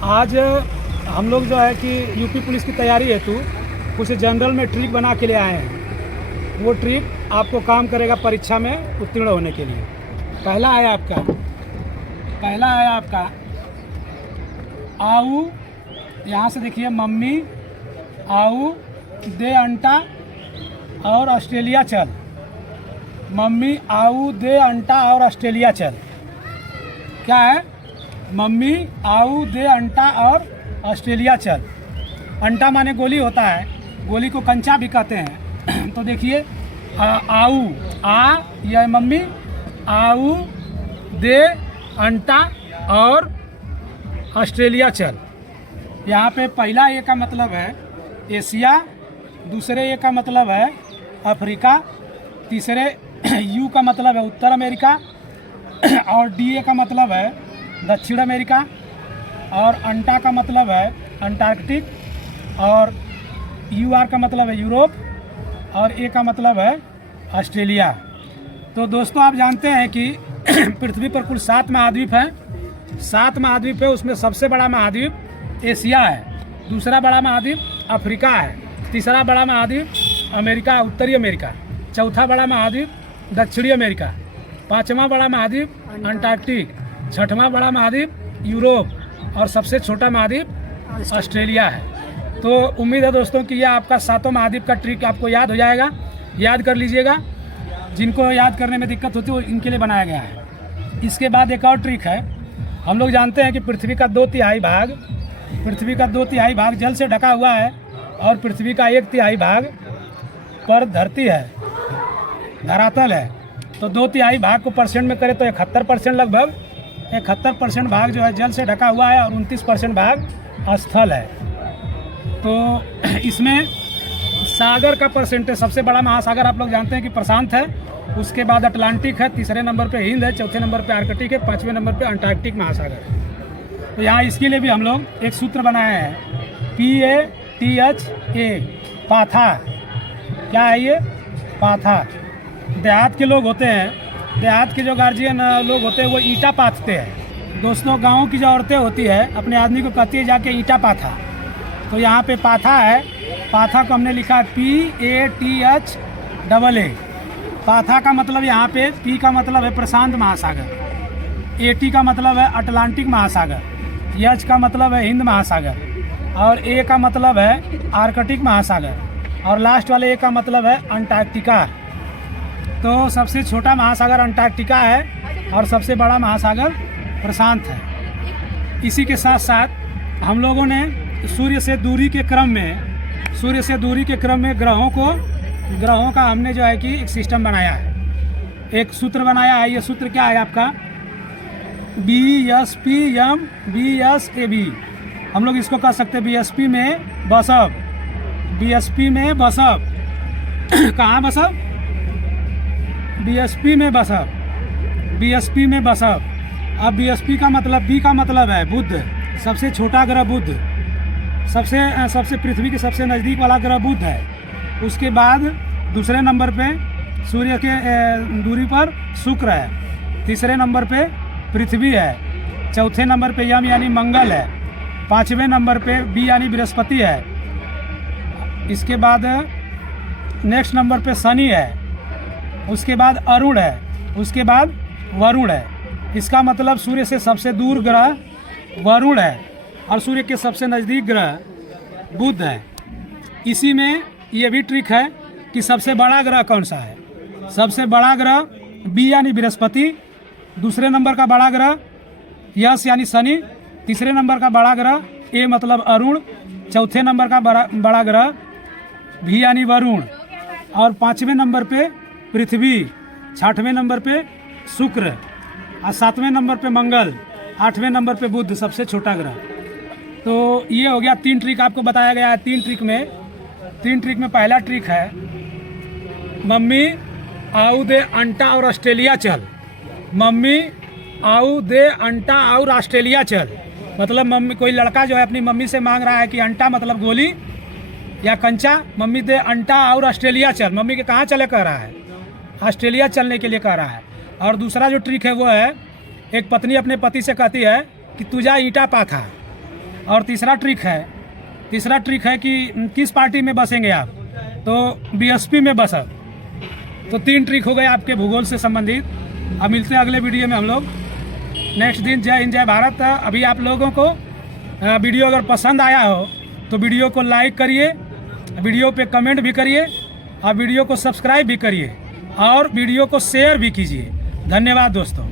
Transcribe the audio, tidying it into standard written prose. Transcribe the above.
आज हम लोग जो है कि यूपी पुलिस की तैयारी हेतु कुछ जनरल में ट्रिक बना के ले आए हैं। वो ट्रिक आपको काम करेगा परीक्षा में उत्तीर्ण होने के लिए। पहला है आपका आऊ, यहाँ से देखिए मम्मी आऊ दे अंटा और ऑस्ट्रेलिया चल। मम्मी आऊ दे अंटा और ऑस्ट्रेलिया चल। क्या है? मम्मी आऊ दे अंटा और ऑस्ट्रेलिया चल। अंटा माने गोली होता है, गोली को कंचा भी कहते हैं। तो देखिए आऊ, आ यह मम्मी, आऊ दे अंटा और ऑस्ट्रेलिया चल। यहाँ पे पहला ए का मतलब है एशिया, दूसरे ए का मतलब है अफ्रीका, तीसरे यू का मतलब है उत्तर अमेरिका और डी ए का मतलब है दक्षिण अमेरिका और अंटा का मतलब है अंटार्कटिक और यू आर का मतलब है यूरोप और ए का मतलब है ऑस्ट्रेलिया। तो दोस्तों आप जानते हैं कि पृथ्वी पर कुल 7 महाद्वीप हैं। 7 महाद्वीप है, उसमें सबसे बड़ा महाद्वीप एशिया है, दूसरा बड़ा महाद्वीप अफ्रीका है, तीसरा बड़ा महाद्वीप अमेरिका उत्तरी अमेरिका, चौथा बड़ा महाद्वीप दक्षिणी अमेरिका, पांचवा बड़ा महाद्वीप अंटार्कटिक, छठवां बड़ा महाद्वीप यूरोप और सबसे छोटा महाद्वीप ऑस्ट्रेलिया है। तो उम्मीद है दोस्तों कि यह आपका 7 महाद्वीप का ट्रिक आपको याद हो जाएगा, याद कर लीजिएगा। जिनको याद करने में दिक्कत होती है वो इनके लिए बनाया गया है। इसके बाद एक और ट्रिक है। हम लोग जानते हैं कि पृथ्वी का 2/3 भाग जल से ढका हुआ है और पृथ्वी का 1/3 भाग पर धरती है, धरातल है। तो 2/3 भाग को परसेंट में करें तो 71% लगभग 71% भाग जो है जल से ढका हुआ है और 29% भाग स्थल है। तो इसमें सागर का परसेंटेज, सबसे बड़ा महासागर आप लोग जानते हैं कि प्रशांत है, उसके बाद अटलांटिक है, तीसरे नंबर पे हिंद है, चौथे नंबर पे आर्कटिक है, 5वें नंबर पे अंटार्कटिक महासागर है। तो यहाँ इसके लिए भी हम लोग एक सूत्र बनाए हैं, PATHA, पाथा। क्या है ये? पाथा। देहात के लोग होते हैं, देहात के जो गार्जियन लोग होते हैं वो ईंटा पाथते हैं। दोस्तों गाँव की जो औरतें होती है अपने आदमी को कहती है जाके ईंटा पाथा। तो यहाँ पे पाथा है, पाथा को हमने लिखा PATHA। पाथा का मतलब यहाँ पे P का मतलब है प्रशांत महासागर, AT का मतलब है अटलांटिक महासागर, H का मतलब है हिंद महासागर और A का मतलब है आर्कटिक महासागर और लास्ट वाले A का मतलब है अंटार्कटिका। तो सबसे छोटा महासागर अंटार्कटिका है और सबसे बड़ा महासागर प्रशांत है। इसी के साथ साथ हम लोगों ने सूर्य से दूरी के क्रम में ग्रहों का हमने जो है कि एक सिस्टम बनाया है, एक सूत्र बनाया है। ये सूत्र क्या है आपका? BSPM BSAB। हम लोग इसको कह सकते हैं BSP में बसव, BSP में बसव। कहाँ बसव? BSP में बसव, BSP में बसव। अब BSP का मतलब, B का मतलब है बुध, सबसे छोटा ग्रह बुध, सबसे पृथ्वी के सबसे नज़दीक वाला ग्रह बुध है। उसके बाद दूसरे नंबर पे सूर्य के दूरी पर शुक्र है, तीसरे नंबर पे पृथ्वी है, चौथे नंबर पे यम यानी मंगल है, 5वें नंबर पे बी यानी बृहस्पति है। इसके बाद नेक्स्ट नंबर पे शनि है, उसके बाद अरुण है, उसके बाद वरुण है। इसका मतलब सूर्य से सबसे दूर ग्रह वरुण है और सूर्य के सबसे नज़दीक ग्रह बुध है। इसी में ये भी ट्रिक है कि सबसे बड़ा ग्रह कौन सा है। सबसे बड़ा ग्रह बी यानी बृहस्पति, दूसरे नंबर का बड़ा ग्रह यश यानी शनि, तीसरे नंबर का बड़ा ग्रह ए मतलब अरुण, चौथे नंबर का बड़ा ग्रह भी यानी वरुण और 5वें नंबर पे पृथ्वी, 6वें नंबर पे शुक्र और 7वें नंबर पे मंगल, 8वें नंबर पे बुध सबसे छोटा ग्रह। तो ये हो गया 3 ट्रिक आपको बताया गया है। 3 ट्रिक में पहला ट्रिक है मम्मी आऊ दे अंटा और ऑस्ट्रेलिया चल। मम्मी आऊ दे अंटा और ऑस्ट्रेलिया चल मतलब मम्मी, कोई लड़का जो है अपनी मम्मी से मांग रहा है कि अंटा मतलब गोली या कंचा, मम्मी दे अंटा और ऑस्ट्रेलिया चल। मम्मी के कहाँ चले कह रहा है? ऑस्ट्रेलिया चलने के लिए कह रहा है। और दूसरा जो ट्रिक है वो है, एक पत्नी अपने पति से कहती है कि तू जा ईंटा पाथा। और तीसरा ट्रिक है कि किस पार्टी में बसेंगे आप, तो बीएसपी में बसा। तो 3 ट्रिक हो गए आपके भूगोल से संबंधित। अब मिलते हैं अगले वीडियो में हम लोग नेक्स्ट दिन। जय हिंद, जय भारत। अभी आप लोगों को वीडियो अगर पसंद आया हो तो वीडियो को लाइक करिए, वीडियो पे कमेंट भी करिए और वीडियो को सब्सक्राइब भी करिए और वीडियो को शेयर भी कीजिए। धन्यवाद दोस्तों।